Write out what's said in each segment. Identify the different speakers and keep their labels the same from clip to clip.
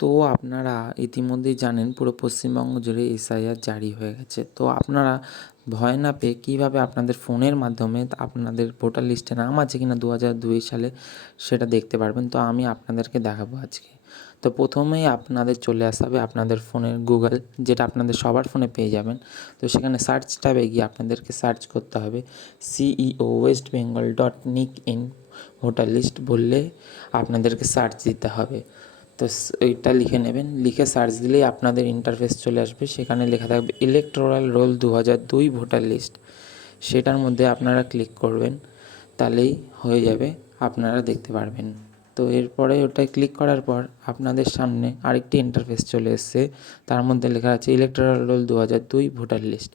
Speaker 1: তো আপনারা ইতিমধ্যেই জানেন পুরো পশ্চিমবঙ্গ জুড়ে এসআইআর জারি হয়ে গেছে। তো আপনারা ভয় না পেয়ে কীভাবে আপনাদের ফোনের মাধ্যমে আপনাদের ভোটার লিস্টে নাম আছে কি না দু হাজার দুই সালে সেটা দেখতে পারবেন। তো আমি আপনাদেরকে দেখাবো আজকে। তো প্রথমেই আপনাদের চলে আসতে হবে আপনাদের ফোনের গুগল, যেটা আপনাদের সবার ফোনে পেয়ে যাবেন। তো সেখানে সার্চ ট্যাবে গিয়ে আপনাদেরকে সার্চ করতে হবে CEO West Bengal dot nic in voter list বললে আপনাদেরকে সার্চ দিতে হবে। তো এইটা লিখে নেবেন। লিখে সার্চ দিলেই আপনাদের ইন্টারফেস চলে আসবে। সেখানে লেখা থাকবে ইলেকটোরাল রোল দু দুই ভোটার লিস্ট সেটার মধ্যে আপনারা ক্লিক করবেন, তাহলেই হয়ে যাবে, আপনারা দেখতে পারবেন। তো এরপরে ওটায় ক্লিক করার পর আপনাদের সামনে আরেকটি ইন্টারফেস চলে এসছে। তার মধ্যে লেখা আছে ইলেকটোরাল রোল দু হাজার দুই ভোটার লিস্ট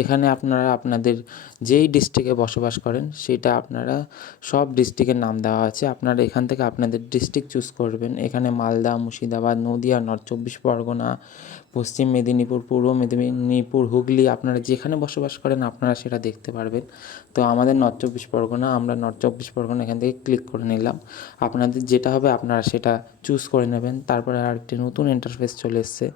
Speaker 1: এখানে আপনারা আপনাদের যেই ডিস্ট্রিক্টে বসবাস করেন, সেটা আপনারা সব ডিস্ট্রিক্টের নাম দেওয়া আছে। আপনারা এখান থেকে আপনাদের ডিস্ট্রিক্ট চুজ করবেন। এখানে মালদা, মুর্শিদাবাদ, নদিয়া নর্থ চব্বিশ পরগনা, পশ্চিম মেদিনীপুর, পূর্ব মেদিনীপুর, হুগলি, আপনারা যেখানে বসবাস করেন আপনারা সেটা দেখতে পারবেন। তো আমাদের নর্থ চব্বিশ পরগনা, আমরা নর্থ চব্বিশ পরগনা এখান থেকে ক্লিক করে নিলাম। আপনাদের যেটা হবে আপনারা সেটা চুজ করে নেবেন। তারপরে আরেকটি নতুন ইন্টারফেস চলে এসছে।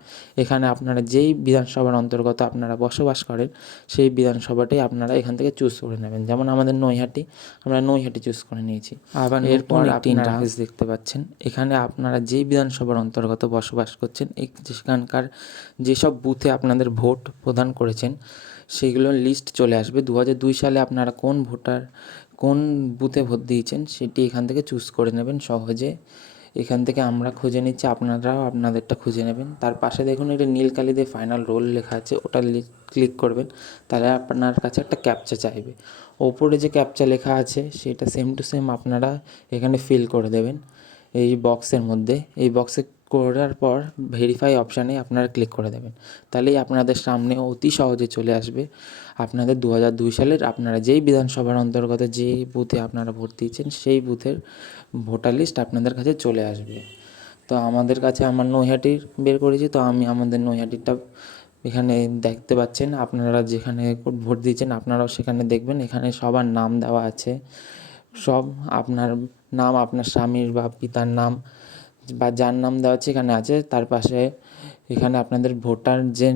Speaker 1: এখানে আপনারা যেই বিধানসভার অন্তর্গত আপনারা বসবাস করেন সেই বিধানসভাটাই আপনারা এখান থেকে চুজ করে নেবেন। যেমন আমাদের নৈহাটি আমরা নৈহাটি চুজ করে নিয়েছি। আবার এরপর একটি ইন্টারফেস দেখতে পাচ্ছেন। এখানে আপনারা যেই বিধানসভার অন্তর্গত বসবাস করছেন এই সেখানকার যেসব বুথে আপনাদের ভোট প্রদান করেছেন সেইগুলোর লিস্ট চলে আসবে। দু দুই সালে আপনারা কোন ভোটার, কোন বুথে ভোট দিয়েছেন সেটি এখান থেকে চুজ করে নেবেন সহজে। এখান থেকে আমরা খুঁজে নিচ্ছি, আপনারাও আপনাদেরটা খুঁজে নেবেন। তার পাশে দেখুন এটা নীল দিয়ে ফাইনাল রোল লেখা আছে, ওটা ক্লিক করবেন। তাহলে আপনার কাছে একটা ক্যাপচা চাইবে। ওপরে যে ক্যাপচা লেখা আছে, সেটা সেম টু সেম আপনারা এখানে ফিল করে দেবেন। এই বক্সের মধ্যে। এই বক্সে করার পর ভেরিফাই অপশানে আপনারা ক্লিক করে দেবেন। তাহলেই আপনাদের সামনে অতি সহজে চলে আসবে। আপনাদের দু হাজার দুই সালের আপনারা যেই বিধানসভার অন্তর্গত যেই বুথে আপনারা ভোট দিয়েছেন সেই বুথের ভোটার লিস্ট আপনাদের কাছে চলে আসবে। তো আমাদের কাছে আমার নৈহাটির বের করেছি, তো আমি আমাদের নৈহাটিরটা এখানে দেখতে পাচ্ছেন। আপনারা যেখানে ভোট দিয়েছেন, আপনারাও সেখানে দেখবেন। এখানে সবার নাম দেওয়া আছে। সব আপনার নাম, আপনার স্বামীর বা পিতার নাম বা যার নাম দেওয়া আছে এখানে আছে, তার পাশে এখানে আপনাদের ভোটার যে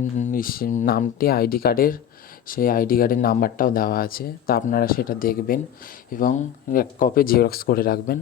Speaker 1: নামটি আইডি কার্ডের, সেই আইডি কার্ডের নাম্বারটাও দেওয়া আছে। তা আপনারা সেটা দেখবেন এবং এক কপি জেরক্স করে রাখবেন।